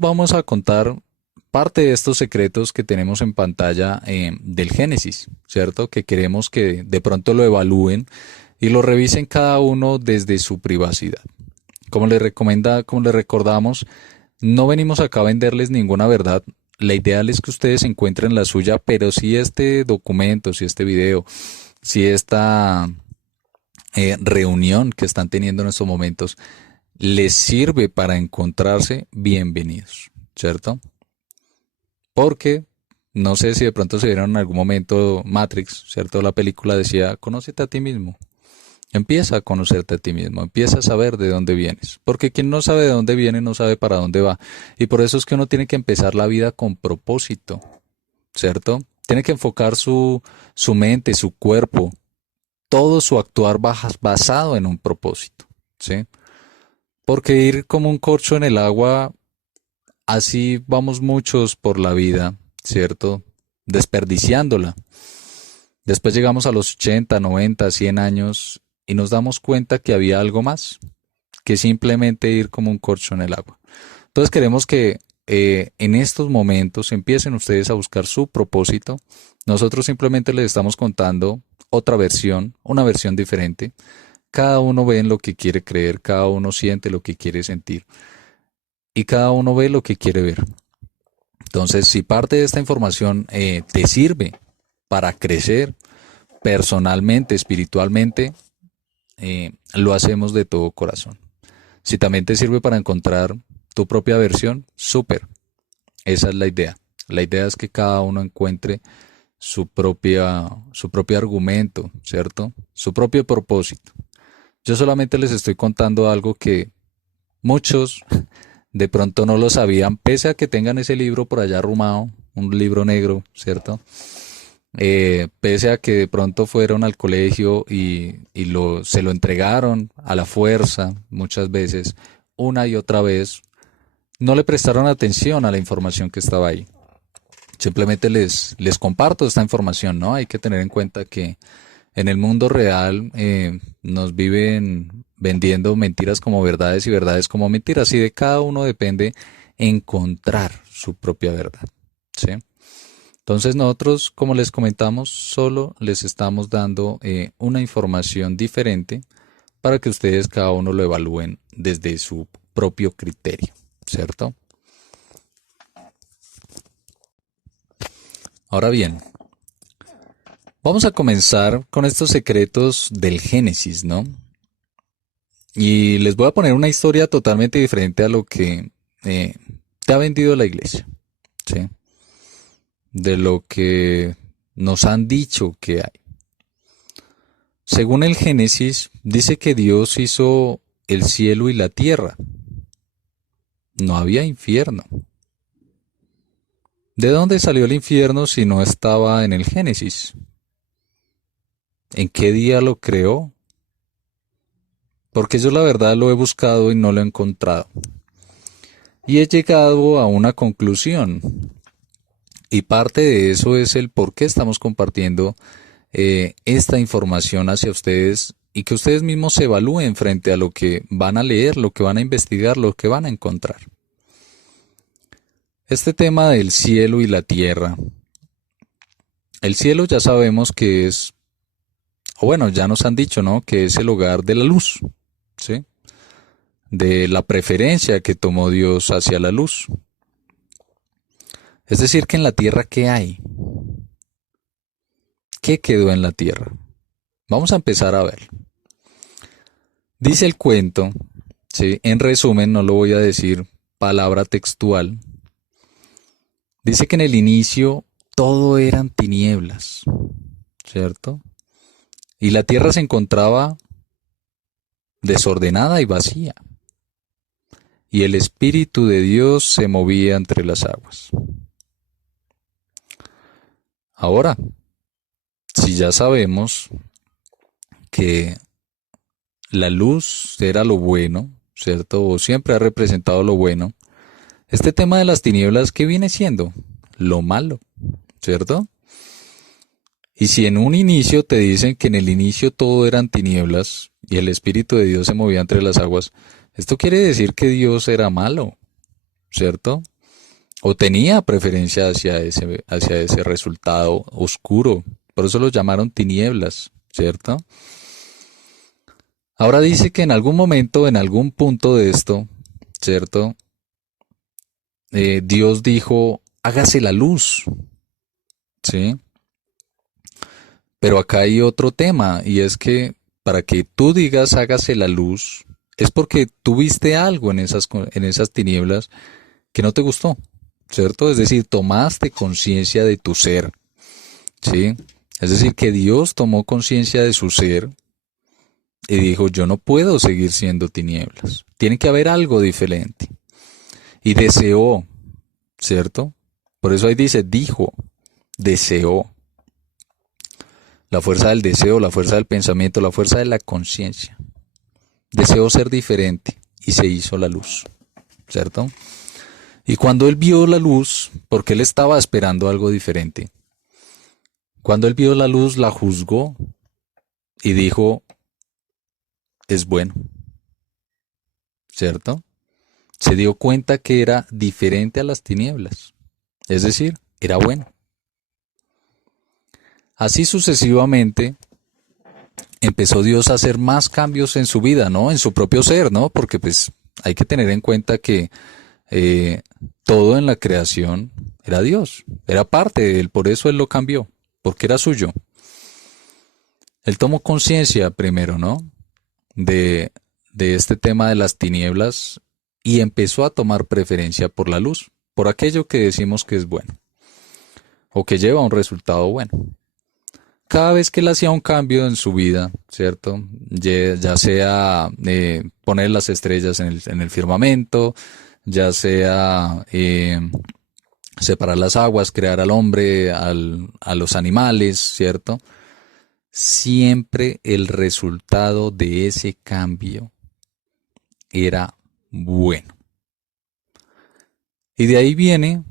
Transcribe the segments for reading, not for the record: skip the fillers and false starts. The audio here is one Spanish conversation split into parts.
Vamos a contar parte de estos secretos que tenemos en pantalla del Génesis, ¿cierto? Que queremos que de pronto lo evalúen y lo revisen cada uno desde su privacidad. Como le recordamos, no venimos acá a venderles ninguna verdad. La ideal es que ustedes encuentren la suya, pero si este documento, si este video, si esta reunión que están teniendo en estos momentos les sirve para encontrarse, bienvenidos, ¿cierto? Porque no sé si de pronto se vieron en algún momento Matrix, ¿cierto? La película decía, conócete a ti mismo. Empieza a conocerte a ti mismo, empieza a saber de dónde vienes, porque quien no sabe de dónde viene no sabe para dónde va. Y por eso es que uno tiene que empezar la vida con propósito, ¿cierto? Tiene que enfocar su mente, su cuerpo, todo su actuar basado en un propósito, ¿sí? Porque ir como un corcho en el agua, así vamos muchos por la vida, ¿cierto? Desperdiciándola. Después llegamos a los 80, 90, 100 años y nos damos cuenta que había algo más que simplemente ir como un corcho en el agua. Entonces queremos que en estos momentos empiecen ustedes a buscar su propósito. Nosotros simplemente les estamos contando otra versión, una versión diferente. Cada uno ve en lo que quiere creer, cada uno siente lo que quiere sentir y cada uno ve lo que quiere ver. Entonces, si parte de esta información te sirve para crecer personalmente, espiritualmente, lo hacemos de todo corazón. Si también te sirve para encontrar tu propia versión, súper. Esa es la idea. La idea es que cada uno encuentre su propio argumento, ¿cierto? Su propio propósito. Yo solamente les estoy contando algo que muchos de pronto no lo sabían, pese a que tengan ese libro por allá arrumado, un libro negro, ¿cierto? Pese a que de pronto fueron al colegio y se lo entregaron a la fuerza muchas veces, una y otra vez, no le prestaron atención a la información que estaba ahí. Simplemente les comparto esta información, ¿no? Hay que tener en cuenta que en el mundo real nos viven vendiendo mentiras como verdades y verdades como mentiras y de cada uno depende encontrar su propia verdad, ¿sí? Entonces nosotros, como les comentamos, solo les estamos dando una información diferente para que ustedes cada uno lo evalúen desde su propio criterio, ¿cierto? Ahora bien, vamos a comenzar con estos secretos del Génesis, ¿no? Y les voy a poner una historia totalmente diferente a lo que eh, te ha vendido la iglesia, ¿sí? De lo que nos han dicho que hay. Según el Génesis, dice que Dios hizo el cielo y la tierra. No había infierno. ¿De dónde salió el infierno si no estaba en el Génesis? ¿En qué día lo creó? Porque yo la verdad lo he buscado y no lo he encontrado. Y he llegado a una conclusión. Y parte de eso es el por qué estamos compartiendo esta información hacia ustedes y que ustedes mismos se evalúen frente a lo que van a leer, lo que van a investigar, lo que van a encontrar. Este tema del cielo y la tierra. El cielo ya sabemos que es, o bueno, ya nos han dicho, ¿no? Que es el hogar de la luz, ¿sí? De la preferencia que tomó Dios hacia la luz. Es decir, que en la tierra, ¿qué hay? ¿Qué quedó en la tierra? Vamos a empezar a ver. Dice el cuento, ¿sí? En resumen, no lo voy a decir palabra textual. Dice que en el inicio todo eran tinieblas, ¿cierto? Y la tierra se encontraba desordenada y vacía. Y el Espíritu de Dios se movía entre las aguas. Ahora, si ya sabemos que la luz era lo bueno, ¿cierto? O siempre ha representado lo bueno. Este tema de las tinieblas, ¿qué viene siendo? Lo malo, ¿cierto? Y si en un inicio te dicen que en el inicio todo eran tinieblas y el Espíritu de Dios se movía entre las aguas, esto quiere decir que Dios era malo. ¿cierto? O tenía preferencia hacia ese resultado oscuro. Por eso lo llamaron tinieblas, ¿cierto? Ahora dice que en algún momento, en algún punto de esto, ¿cierto? Dios dijo, hágase la luz, ¿sí? Pero acá hay otro tema, y es que para que tú digas hágase la luz, es porque tú viste algo en esas tinieblas que no te gustó, ¿cierto? Es decir, tomaste conciencia de tu ser, ¿sí? Es decir, que Dios tomó conciencia de su ser y dijo, yo no puedo seguir siendo tinieblas, tiene que haber algo diferente. Y deseó, ¿cierto? Por eso ahí dice, dijo, deseó. La fuerza del deseo, la fuerza del pensamiento, la fuerza de la conciencia. Deseó ser diferente y se hizo la luz, ¿cierto? Y cuando él vio la luz, porque él estaba esperando algo diferente, cuando él vio la luz, la juzgó y dijo, es bueno, ¿cierto? Se dio cuenta que era diferente a las tinieblas, es decir, era bueno. Así sucesivamente empezó Dios a hacer más cambios en su vida, ¿no? En su propio ser, ¿no? Porque pues hay que tener en cuenta que todo en la creación era Dios, era parte de él, por eso él lo cambió, porque era suyo. Él tomó conciencia primero, ¿no? De este tema de las tinieblas y empezó a tomar preferencia por la luz, por aquello que decimos que es bueno o que lleva a un resultado bueno. Cada vez que él hacía un cambio en su vida, ¿cierto? Ya sea poner las estrellas en el firmamento, ya sea separar las aguas, crear al hombre, a los animales, ¿cierto? Siempre el resultado de ese cambio era bueno. Y de ahí viene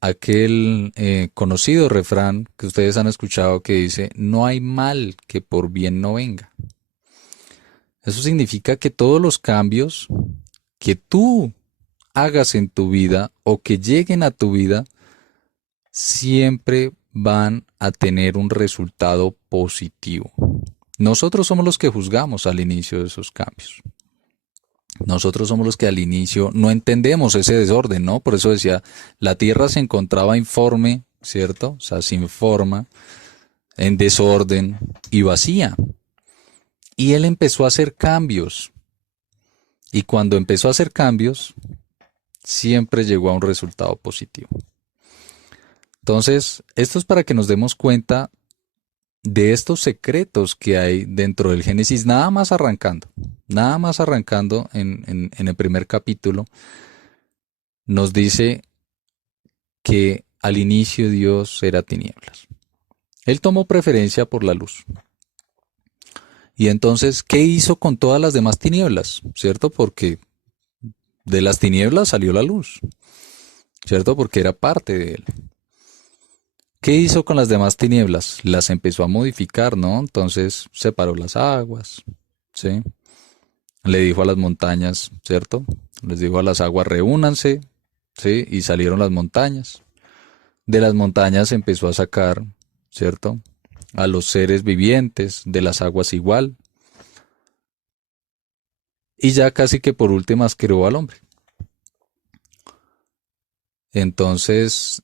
aquel conocido refrán que ustedes han escuchado que dice, no hay mal que por bien no venga. Eso significa que todos los cambios que tú hagas en tu vida o que lleguen a tu vida, siempre van a tener un resultado positivo. Nosotros somos los que juzgamos al inicio de esos cambios. Nosotros somos los que al inicio no entendemos ese desorden, ¿no? Por eso decía, la tierra se encontraba informe, ¿cierto? O sea, sin forma, en desorden y vacía. Y él empezó a hacer cambios. Y cuando empezó a hacer cambios, siempre llegó a un resultado positivo. Entonces, esto es para que nos demos cuenta de estos secretos que hay dentro del Génesis, nada más arrancando en el primer capítulo, nos dice que al inicio Dios era tinieblas. Él tomó preferencia por la luz. Y entonces, ¿qué hizo con todas las demás tinieblas? ¿Cierto? Porque de las tinieblas salió la luz, ¿cierto? Porque era parte de él. ¿Qué hizo con las demás tinieblas? Las empezó a modificar, ¿no? Entonces separó las aguas, ¿sí? Le dijo a las montañas, ¿cierto? Les dijo a las aguas, reúnanse, ¿sí? Y salieron las montañas. De las montañas empezó a sacar, ¿cierto? A los seres vivientes, de las aguas igual. Y ya casi que por últimas creó al hombre. Entonces,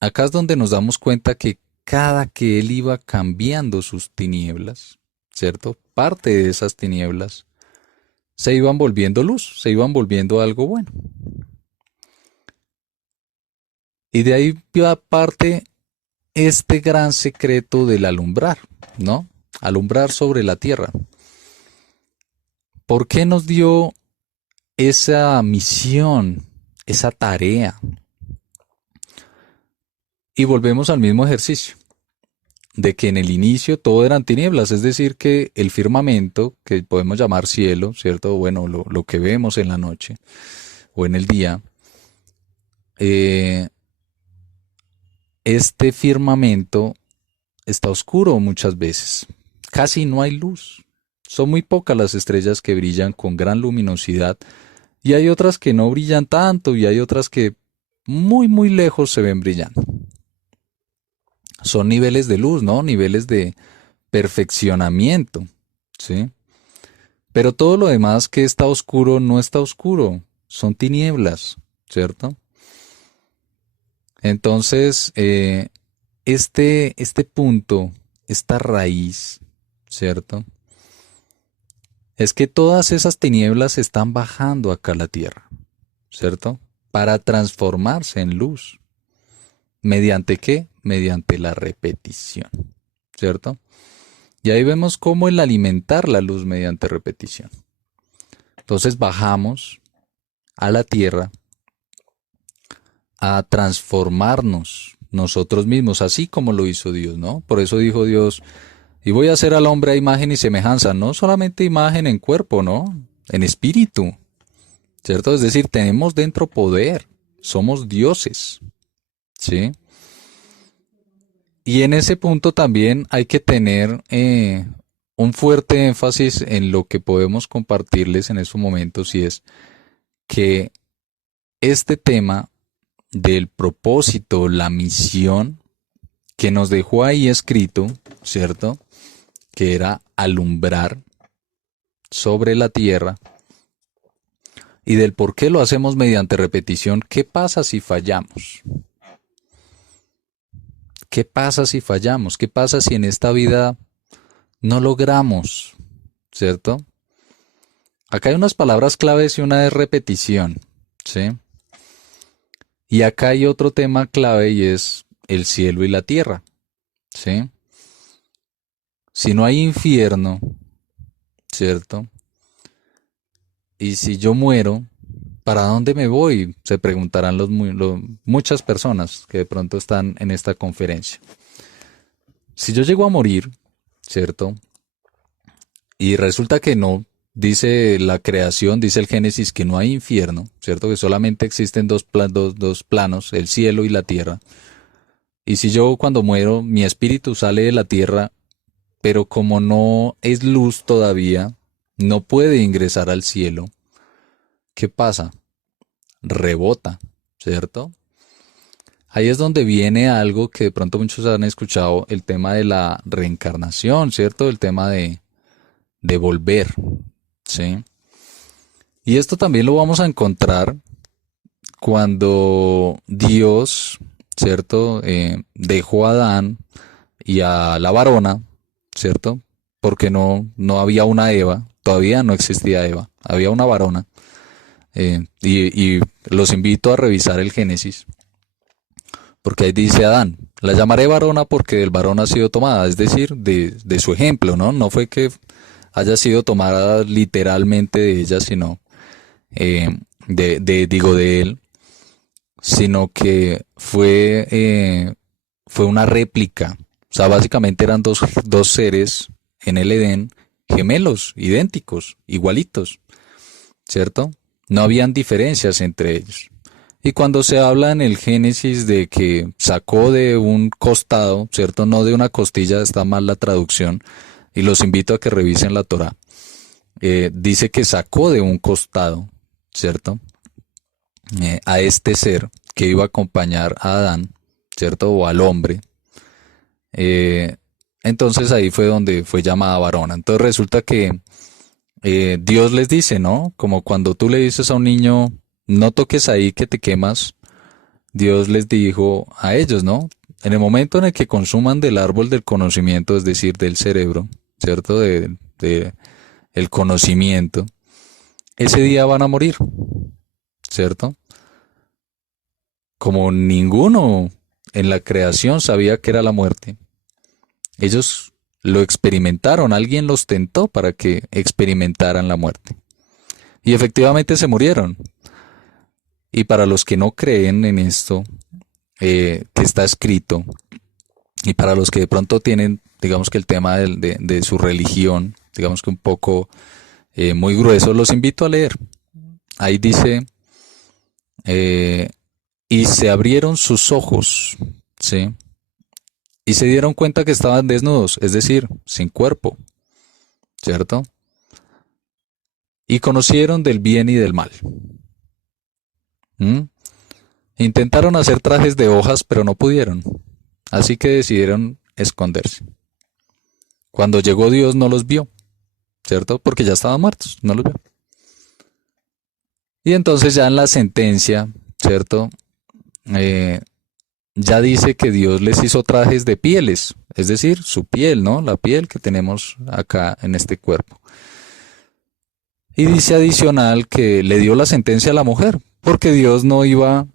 acá es donde nos damos cuenta que cada que él iba cambiando sus tinieblas, ¿cierto? Parte de esas tinieblas se iban volviendo luz, se iban volviendo algo bueno. Y de ahí va parte este gran secreto del alumbrar, ¿no? Alumbrar sobre la tierra. ¿Por qué nos dio esa misión, esa tarea? Y volvemos al mismo ejercicio, de que en el inicio todo eran tinieblas, es decir, que el firmamento, que podemos llamar cielo, ¿cierto? Bueno, lo que vemos en la noche o en el día, este firmamento está oscuro muchas veces, casi no hay luz. Son muy pocas las estrellas que brillan con gran luminosidad y hay otras que no brillan tanto y hay otras que muy, muy lejos se ven brillando. Son niveles de luz, ¿no? Niveles de perfeccionamiento, ¿sí? Pero todo lo demás que está oscuro no está oscuro, son tinieblas, ¿cierto? Entonces, este punto, esta raíz, ¿cierto? Es que todas esas tinieblas están bajando acá a la tierra, ¿cierto? Para transformarse en luz. ¿Mediante qué? Mediante la repetición, ¿cierto? Y ahí vemos cómo el alimentar la luz mediante repetición. Entonces bajamos a la tierra a transformarnos nosotros mismos, así como lo hizo Dios, ¿no? Por eso dijo Dios, y voy a hacer al hombre a imagen y semejanza, no solamente imagen en cuerpo, ¿no? En espíritu, ¿cierto? Es decir, tenemos dentro poder, somos dioses, ¿sí? Y en ese punto también hay que tener un fuerte énfasis en lo que podemos compartirles en estos momentos, y es que este tema del propósito, la misión que nos dejó ahí escrito, ¿cierto? Que era alumbrar sobre la tierra, y del por qué lo hacemos mediante repetición. ¿Qué pasa si fallamos? ¿Qué pasa si fallamos? ¿Qué pasa si en esta vida no logramos? ¿Cierto? Acá hay unas palabras claves y una es repetición, ¿sí? Y acá hay otro tema clave y es el cielo y la tierra, ¿sí? Si no hay infierno, ¿cierto? Y si yo muero, ¿para dónde me voy? Se preguntarán muchas personas que de pronto están en esta conferencia. Si yo llego a morir, ¿cierto? Y resulta que no, dice la creación, dice el Génesis, que no hay infierno, ¿cierto? Que solamente existen dos planos, el cielo y la tierra. Y si yo cuando muero, mi espíritu sale de la tierra, pero como no es luz todavía, no puede ingresar al cielo, ¿qué pasa? Rebota, ¿cierto? Ahí es donde viene algo que de pronto muchos han escuchado, el tema de la reencarnación, ¿cierto? El tema de volver, ¿sí? Y esto también lo vamos a encontrar cuando Dios, ¿cierto? Dejó a Adán y a la varona, ¿cierto? Porque no había una Eva, todavía no existía Eva, había una varona. Y los invito a revisar el Génesis, porque ahí dice Adán, la llamaré varona porque del varón ha sido tomada, es decir, de su ejemplo, ¿no? No fue que haya sido tomada literalmente de ella, sino de él, sino que fue una réplica. O sea, básicamente eran dos seres en el Edén, gemelos, idénticos, igualitos, ¿cierto? No habían diferencias entre ellos. Y cuando se habla en el Génesis de que sacó de un costado, ¿cierto? No de una costilla, está mal la traducción, y los invito a que revisen la Torá. Dice que sacó de un costado, ¿cierto? A este ser que iba a acompañar a Adán, ¿cierto? O al hombre. Eh, entonces ahí fue donde fue llamada varona. Entonces resulta que Dios les dice, ¿no? Como cuando tú le dices a un niño, no toques ahí que te quemas, Dios les dijo a ellos, ¿no? En el momento en el que consuman del árbol del conocimiento, es decir, del cerebro, ¿cierto? De el conocimiento, ese día van a morir, ¿cierto? Como ninguno en la creación sabía que era la muerte, ellos lo experimentaron, alguien los tentó para que experimentaran la muerte. Y efectivamente se murieron. Y para los que no creen en esto, que está escrito, y para los que de pronto tienen, digamos que el tema de su religión, digamos que un poco muy grueso, los invito a leer. Ahí dice, eh, y se abrieron sus ojos, ¿sí? Y se dieron cuenta que estaban desnudos, es decir, sin cuerpo, ¿cierto? Y conocieron del bien y del mal. ¿Mm? Intentaron hacer trajes de hojas, pero no pudieron. Así que decidieron esconderse. Cuando llegó Dios no los vio, ¿cierto? Porque ya estaban muertos, no los vio. Y entonces ya en la sentencia, ¿cierto? Eh, ya dice que Dios les hizo trajes de pieles, es decir, su piel, ¿no? La piel que tenemos acá en este cuerpo. Y dice adicional que le dio la sentencia a la mujer, porque Dios no iba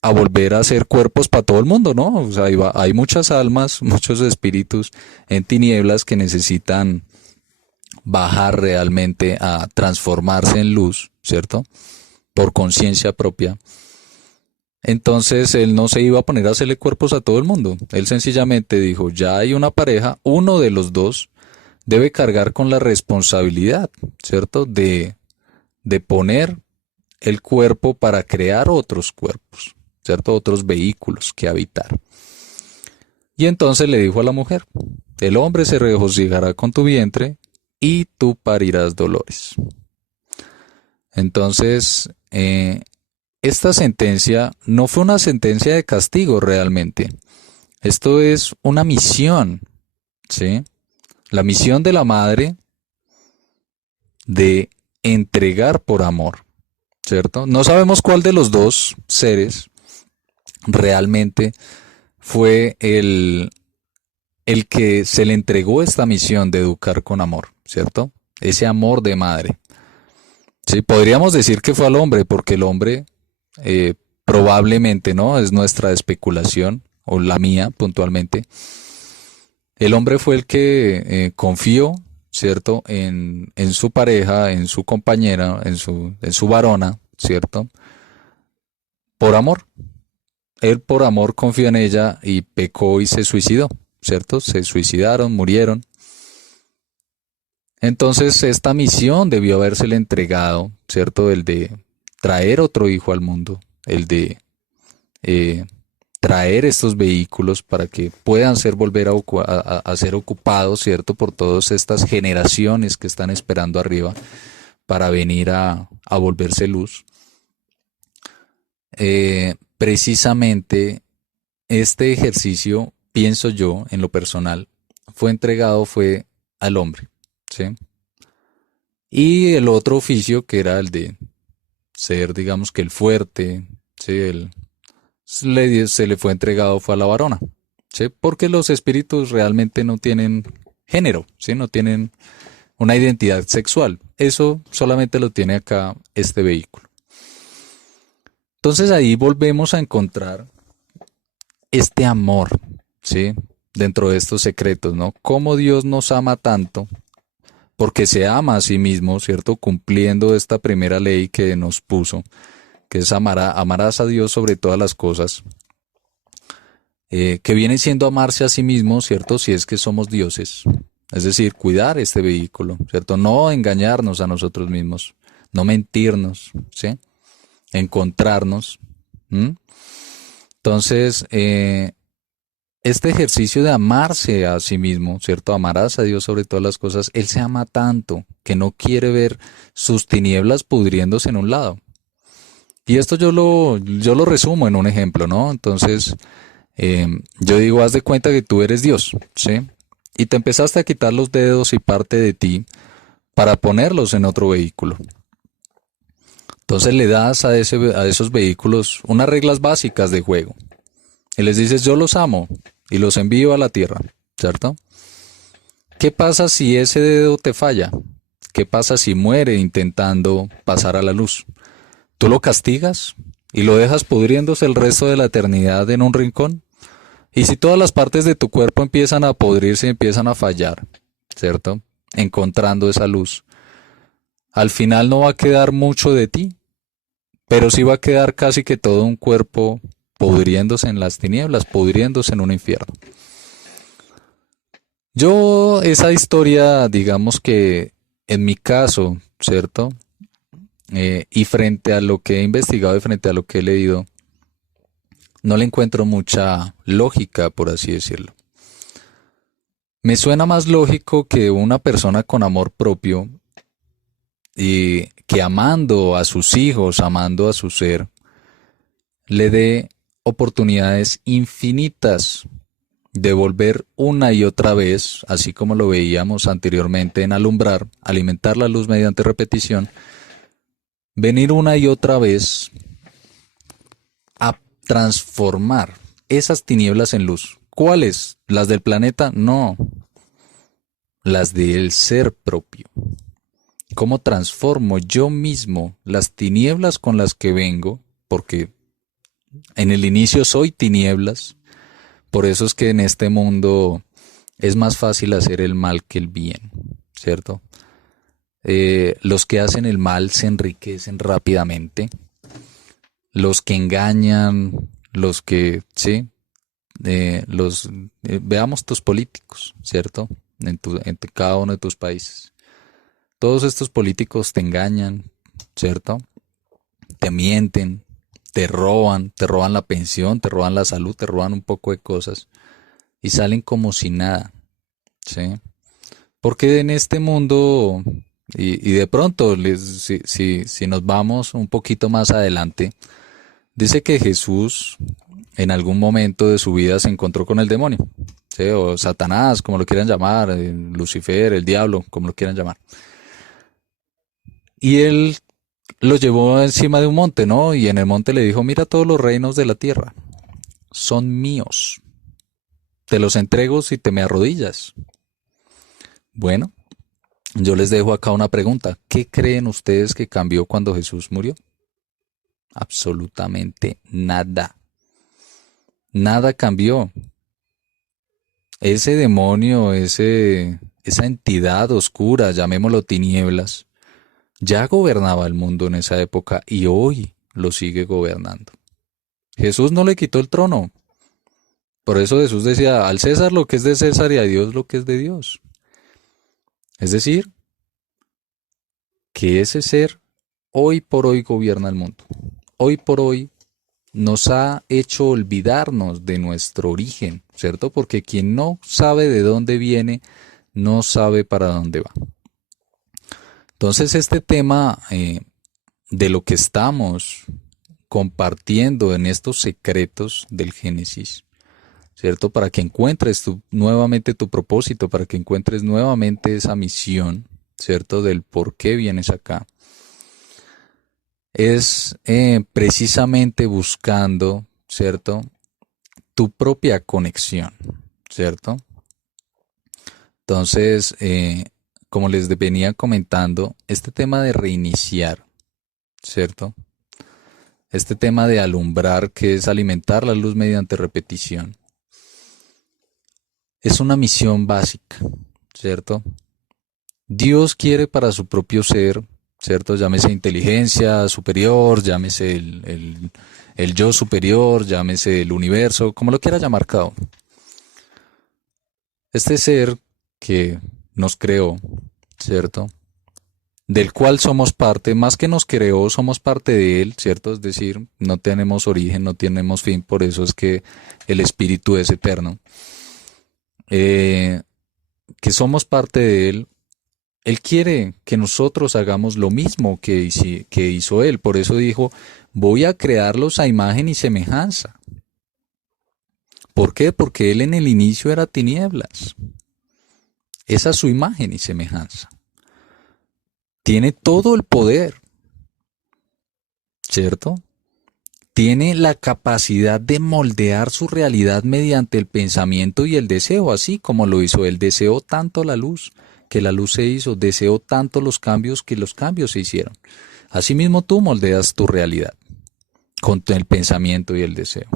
a volver a hacer cuerpos para todo el mundo, ¿no? O sea, hay muchas almas, muchos espíritus en tinieblas que necesitan bajar realmente a transformarse en luz, ¿cierto? Por conciencia propia. Entonces él no se iba a poner a hacerle cuerpos a todo el mundo. Él sencillamente dijo, ya hay una pareja, uno de los dos debe cargar con la responsabilidad, ¿cierto? De poner el cuerpo para crear otros cuerpos, ¿cierto? Otros vehículos que habitar. Y entonces le dijo a la mujer, el hombre se regocijará con tu vientre y tú parirás dolores. Entonces, esta sentencia no fue una sentencia de castigo realmente. Esto es una misión, ¿sí? La misión de la madre de entregar por amor, ¿cierto? No sabemos cuál de los dos seres realmente fue el que se le entregó esta misión de educar con amor, ¿cierto? Ese amor de madre. Sí, podríamos decir que fue al hombre, porque el hombre probablemente, ¿no? Es nuestra especulación, o la mía puntualmente. El hombre fue el que confió, ¿cierto? En su pareja, en su compañera, en su varona, ¿cierto? Por amor. Él por amor confió en ella y pecó y se suicidó, ¿cierto? Se suicidaron, murieron. Entonces esta misión debió habérsele entregado, ¿cierto? El de traer otro hijo al mundo, el de eh, traer estos vehículos para que puedan ser volver a ser ocupados, ¿cierto? Por todas estas generaciones que están esperando arriba para venir a volverse luz. Precisamente este ejercicio, pienso yo, en lo personal, fue al hombre, ¿sí? Y el otro oficio, que era el de ser, digamos que el fuerte, ¿sí? Se le fue entregado fue a la varona, ¿sí? Porque los espíritus realmente no tienen género, ¿sí? No tienen una identidad sexual. Eso solamente lo tiene acá este vehículo. Entonces ahí volvemos a encontrar este amor, ¿sí? Dentro de estos secretos, ¿no? Cómo Dios nos ama tanto, porque se ama a sí mismo, ¿cierto? Cumpliendo esta primera ley que nos puso, que es amarás a Dios sobre todas las cosas, que viene siendo amarse a sí mismo, ¿cierto? Si es que somos dioses. Es decir, cuidar este vehículo, ¿cierto? No engañarnos a nosotros mismos, no mentirnos, ¿sí? Encontrarnos. ¿Mm? Entonces, este ejercicio de amarse a sí mismo, ¿cierto? Amarás a Dios sobre todas las cosas. Él se ama tanto que no quiere ver sus tinieblas pudriéndose en un lado. Y esto yo lo resumo en un ejemplo, ¿no? Entonces, yo digo, haz de cuenta que tú eres Dios, ¿sí? Y te empezaste a quitar los dedos y parte de ti para ponerlos en otro vehículo. Entonces le das a esos vehículos unas reglas básicas de juego. Y les dices, yo los amo y los envío a la tierra, ¿cierto? ¿Qué pasa si ese dedo te falla? ¿Qué pasa si muere intentando pasar a la luz? ¿Tú lo castigas y lo dejas pudriéndose el resto de la eternidad en un rincón? Y si todas las partes de tu cuerpo empiezan a podrirse y empiezan a fallar, ¿cierto? Encontrando esa luz. Al final no va a quedar mucho de ti, pero sí va a quedar casi que todo un cuerpo pudriéndose en las tinieblas, pudriéndose en un infierno. Yo esa historia, digamos que en mi caso, ¿cierto? Y frente a lo que he investigado y frente a lo que he leído, no le encuentro mucha lógica, por así decirlo. Me suena más lógico que una persona con amor propio y que amando a sus hijos, amando a su ser, le dé oportunidades infinitas de volver una y otra vez, así como lo veíamos anteriormente en alumbrar, alimentar la luz mediante repetición, venir una y otra vez a transformar esas tinieblas en luz. ¿Cuáles? ¿Las del planeta? No, las del ser propio. ¿Cómo transformo yo mismo las tinieblas con las que vengo? Porque en el inicio soy tinieblas. Por eso es que en este mundo es más fácil hacer el mal que el bien, ¿cierto? Los que hacen el mal se enriquecen rápidamente. Los que engañan, los que, sí, veamos tus políticos, ¿cierto? En cada uno de tus países. Todos estos políticos te engañan, ¿cierto? Te mienten, te roban la pensión, te roban la salud, te roban un poco de cosas y salen como si nada, ¿sí? Porque en este mundo, y de pronto, si nos vamos un poquito más adelante, dice que Jesús en algún momento de su vida se encontró con el demonio, ¿sí? O Satanás, como lo quieran llamar, Lucifer, el diablo, como lo quieran llamar. Y él lo llevó encima de un monte, ¿no? Y en el monte le dijo, mira todos los reinos de la tierra, son míos, te los entrego si te me arrodillas. Bueno, yo les dejo acá una pregunta, ¿qué creen ustedes que cambió cuando Jesús murió? Absolutamente nada. Nada cambió. Ese demonio, esa entidad oscura, llamémoslo tinieblas, ya gobernaba el mundo en esa época y hoy lo sigue gobernando. Jesús no le quitó el trono. Por eso Jesús decía, al César lo que es de César y a Dios lo que es de Dios. Es decir, que ese ser hoy por hoy gobierna el mundo. Hoy por hoy nos ha hecho olvidarnos de nuestro origen, ¿cierto? Porque quien no sabe de dónde viene, no sabe para dónde va. Entonces este tema de lo que estamos compartiendo en estos secretos del Génesis, ¿cierto? Para que encuentres nuevamente tu propósito, para que encuentres nuevamente esa misión, ¿cierto? Del por qué vienes acá. Es precisamente buscando, ¿cierto? Tu propia conexión, ¿cierto? Entonces, como les venía comentando, este tema de reiniciar, ¿cierto? Este tema de alumbrar, que es alimentar la luz mediante repetición, es una misión básica, ¿cierto? Dios quiere para su propio ser, ¿cierto? Llámese inteligencia superior, llámese el yo superior, llámese el universo, como lo quiera llamar cada uno. Este ser que nos creó, ¿cierto? Del cual somos parte, más que nos creó, somos parte de él, ¿cierto? Es decir, no tenemos origen, no tenemos fin, por eso es que el espíritu es eterno. Que somos parte de él. Él quiere que nosotros hagamos lo mismo que hizo él. Por eso dijo, voy a crearlos a imagen y semejanza. ¿Por qué? Porque él en el inicio era tinieblas. Esa es su imagen y semejanza. Tiene todo el poder, ¿cierto? Tiene la capacidad de moldear su realidad mediante el pensamiento y el deseo, así como lo hizo él. Deseó tanto la luz, que la luz se hizo, deseó tanto los cambios, que los cambios se hicieron. Asimismo tú moldeas tu realidad con el pensamiento y el deseo.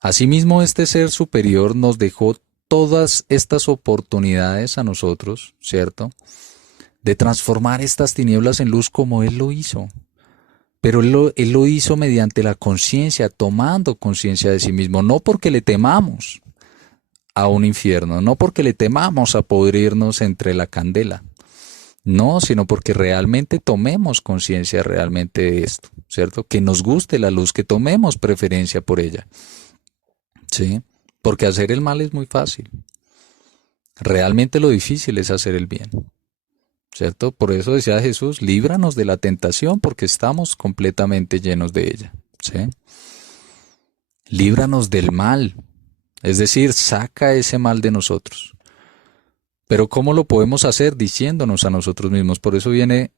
Asimismo este ser superior nos dejó todas estas oportunidades a nosotros, ¿cierto? De transformar estas tinieblas en luz como Él lo hizo. Pero él lo hizo mediante la conciencia, tomando conciencia de sí mismo, no porque le temamos a un infierno, no porque le temamos a podrirnos entre la candela, no, sino porque realmente tomemos conciencia realmente de esto, ¿cierto? Que nos guste la luz, que tomemos preferencia por ella, ¿sí? Porque hacer el mal es muy fácil. Realmente lo difícil es hacer el bien, ¿cierto? Por eso decía Jesús, líbranos de la tentación porque estamos completamente llenos de ella, ¿sí? Líbranos del mal, es decir, saca ese mal de nosotros. Pero ¿cómo lo podemos hacer? Diciéndonos a nosotros mismos. Por eso viene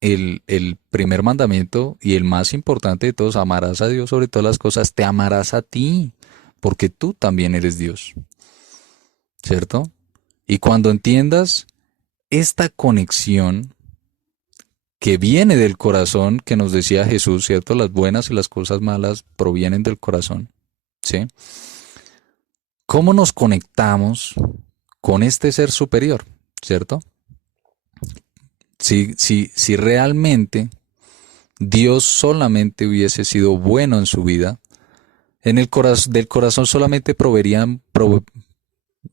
el primer mandamiento y el más importante de todos: amarás a Dios sobre todas las cosas, te amarás a ti, porque tú también eres Dios, ¿cierto? Y cuando entiendas esta conexión que viene del corazón, que nos decía Jesús, ¿cierto? Las buenas y las cosas malas provienen del corazón, ¿sí? ¿Cómo nos conectamos con este ser superior, ¿cierto? Si realmente Dios solamente hubiese sido bueno en su vida, del corazón solamente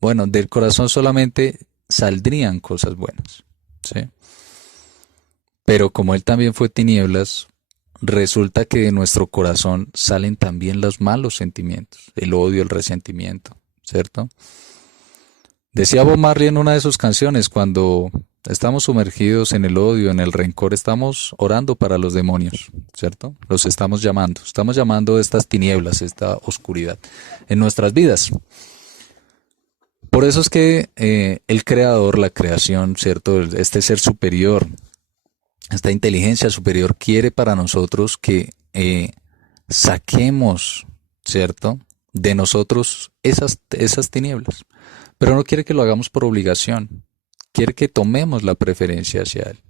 bueno, del corazón solamente saldrían cosas buenas, ¿sí? Pero como Él también fue tinieblas, resulta que de nuestro corazón salen también los malos sentimientos, el odio, el resentimiento, ¿cierto? Decía Bob Marley en una de sus canciones: cuando estamos sumergidos en el odio, en el rencor, estamos orando para los demonios, ¿cierto? Los estamos llamando a estas tinieblas, esta oscuridad en nuestras vidas. Por eso es que el creador, la creación, ¿cierto? Este ser superior, esta inteligencia superior quiere para nosotros que saquemos, ¿cierto?, de nosotros esas tinieblas. Pero no quiere que lo hagamos por obligación. Quiere que tomemos la preferencia hacia Él,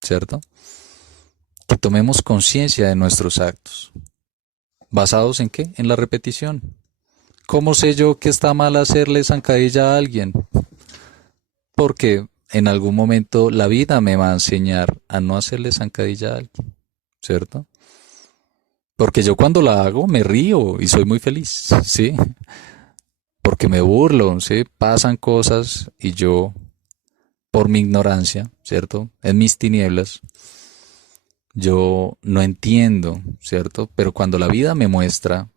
¿cierto? Que tomemos conciencia de nuestros actos. ¿Basados en qué? En la repetición. ¿Cómo sé yo que está mal hacerle zancadilla a alguien? Porque en algún momento la vida me va a enseñar a no hacerle zancadilla a alguien, ¿cierto? Porque yo cuando la hago me río y soy muy feliz, ¿sí? Porque me burlo, ¿sí? Pasan cosas y yo, por mi ignorancia, ¿cierto? En mis tinieblas, yo no entiendo, ¿cierto? Pero cuando la vida me muestra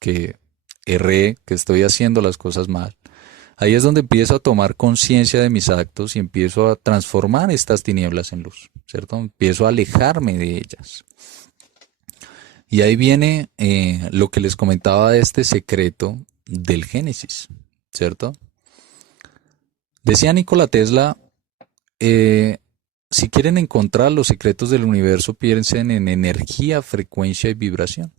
que erré, que estoy haciendo las cosas mal, ahí es donde empiezo a tomar conciencia de mis actos y empiezo a transformar estas tinieblas en luz, ¿cierto? Empiezo a alejarme de ellas. Y ahí viene lo que les comentaba de este secreto del Génesis, ¿cierto? Decía Nikola Tesla, si quieren encontrar los secretos del universo, piensen en energía, frecuencia y vibración.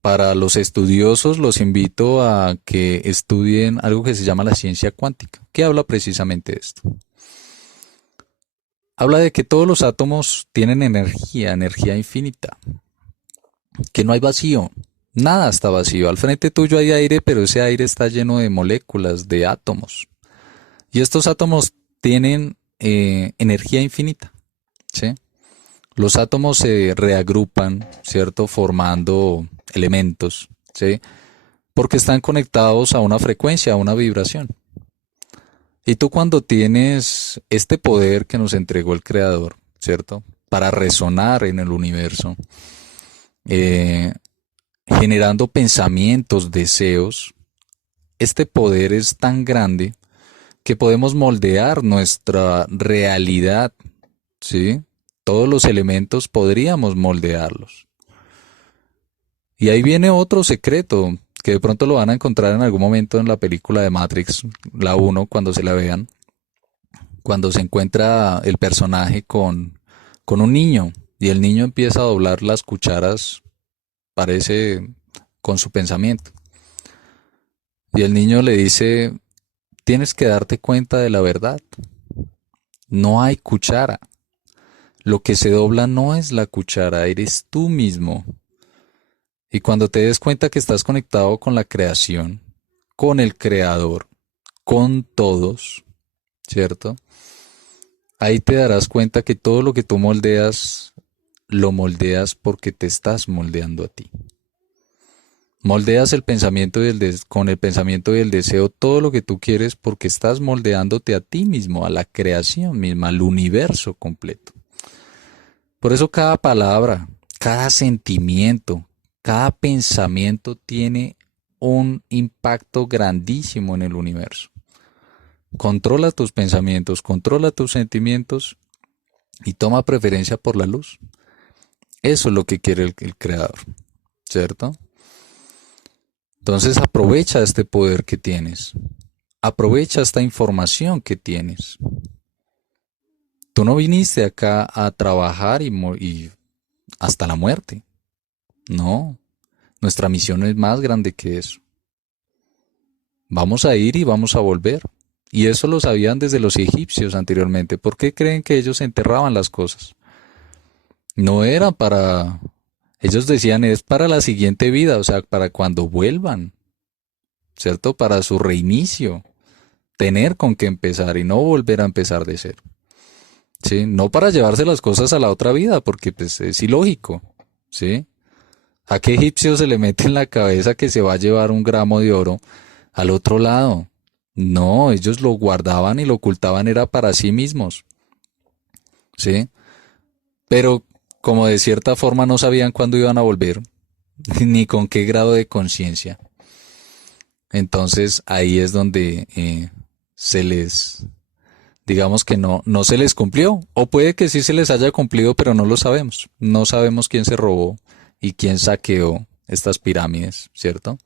Para los estudiosos los invito a que estudien algo que se llama la ciencia cuántica, que habla precisamente de esto. Habla de que todos los átomos tienen energía, energía infinita, que no hay vacío, nada está vacío. Al frente tuyo hay aire, pero ese aire está lleno de moléculas, de átomos. Y estos átomos tienen energía infinita, ¿sí? Los átomos se reagrupan, ¿cierto? Formando elementos, ¿sí? Porque están conectados a una frecuencia, a una vibración. Y tú cuando tienes este poder que nos entregó el Creador, ¿cierto? Para resonar en el universo, eh, generando pensamientos, deseos, este poder es tan grande que podemos moldear nuestra realidad, ¿sí? Todos los elementos podríamos moldearlos. Y ahí viene otro secreto, que de pronto lo van a encontrar en algún momento en la película de Matrix, la uno cuando se la vean, cuando se encuentra el personaje con un niño, y el niño empieza a doblar las cucharas, parece, con su pensamiento. Y el niño le dice: tienes que darte cuenta de la verdad. No hay cuchara. Lo que se dobla no es la cuchara, eres tú mismo. Y cuando te des cuenta que estás conectado con la creación, con el creador, con todos, ¿cierto? Ahí te darás cuenta que todo lo que tú moldeas, lo moldeas porque te estás moldeando a ti. Moldeas el pensamiento con el pensamiento y el deseo todo lo que tú quieres porque estás moldeándote a ti mismo, a la creación misma, al universo completo. Por eso cada palabra, cada sentimiento, cada pensamiento tiene un impacto grandísimo en el universo. Controla tus pensamientos, controla tus sentimientos y toma preferencia por la luz. Eso es lo que quiere el creador, ¿cierto? Entonces aprovecha este poder que tienes. Aprovecha esta información que tienes. Tú no viniste acá a trabajar y hasta la muerte. No, nuestra misión es más grande que eso. Vamos a ir y vamos a volver. Y eso lo sabían desde los egipcios anteriormente. ¿Por qué creen que ellos enterraban las cosas? No era para... Ellos decían es para la siguiente vida, o sea, para cuando vuelvan, ¿cierto? Para su reinicio. Tener con qué empezar y no volver a empezar de cero. ¿Sí? No para llevarse las cosas a la otra vida, porque pues es ilógico, ¿sí? ¿A qué egipcio se le mete en la cabeza que se va a llevar un gramo de oro al otro lado? No, ellos lo guardaban y lo ocultaban era para sí mismos, ¿sí? Pero como de cierta forma no sabían cuándo iban a volver, ni con qué grado de conciencia. Entonces ahí es donde se les, digamos que no se les cumplió. O puede que sí se les haya cumplido, pero no lo sabemos. No sabemos quién se robó y quién saqueó estas pirámides, ¿cierto?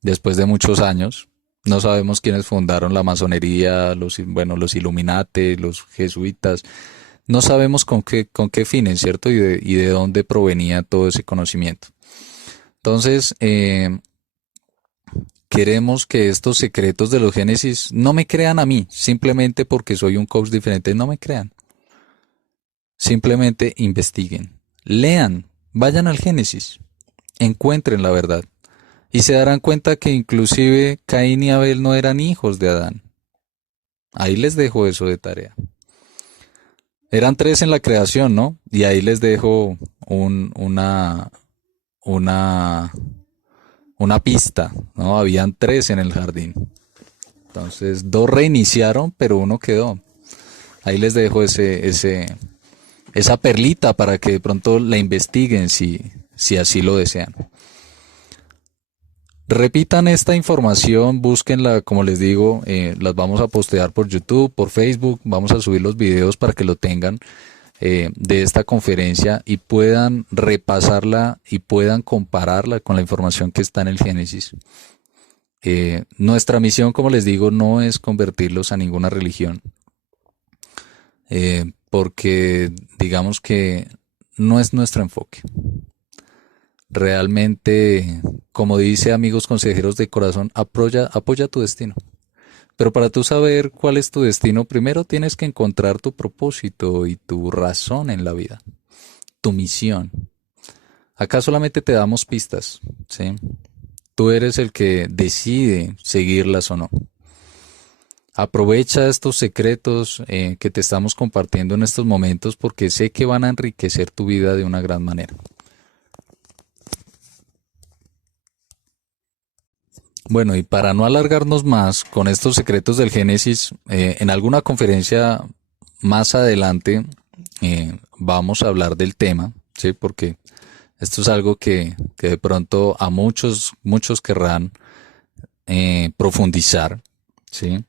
Después de muchos años. No sabemos quiénes fundaron la masonería, bueno, los Illuminati, los jesuitas. No sabemos con qué fines, ¿cierto? Y de dónde provenía todo ese conocimiento. Entonces, queremos que estos secretos de los Génesis no me crean a mí, simplemente porque soy un coach diferente, no me crean. Simplemente investiguen, lean, vayan al Génesis, encuentren la verdad. Y se darán cuenta que inclusive Caín y Abel no eran hijos de Adán. Ahí les dejo eso de tarea. Eran tres en la creación, ¿no? Y ahí les dejo una, una pista, ¿no? Habían tres en el jardín. Entonces, dos reiniciaron, pero uno quedó. Ahí les dejo esa perlita para que de pronto la investiguen si así lo desean. Repitan esta información, búsquenla, como les digo, las vamos a postear por YouTube, por Facebook, vamos a subir los videos para que lo tengan de esta conferencia y puedan repasarla y puedan compararla con la información que está en el Génesis. Nuestra misión, como les digo, no es convertirlos a ninguna religión, porque digamos que no es nuestro enfoque. Realmente, como dice amigos consejeros de corazón, apoya tu destino. Pero para tú saber cuál es tu destino, primero tienes que encontrar tu propósito y tu razón en la vida, tu misión. Acá solamente te damos pistas, ¿sí? Tú eres el que decide seguirlas o no. Aprovecha estos secretos que te estamos compartiendo en estos momentos porque sé que van a enriquecer tu vida de una gran manera. Bueno, y para no alargarnos más con estos secretos del Génesis, en alguna conferencia más adelante vamos a hablar del tema, ¿sí? Porque esto es algo que de pronto a muchos querrán profundizar, ¿sí?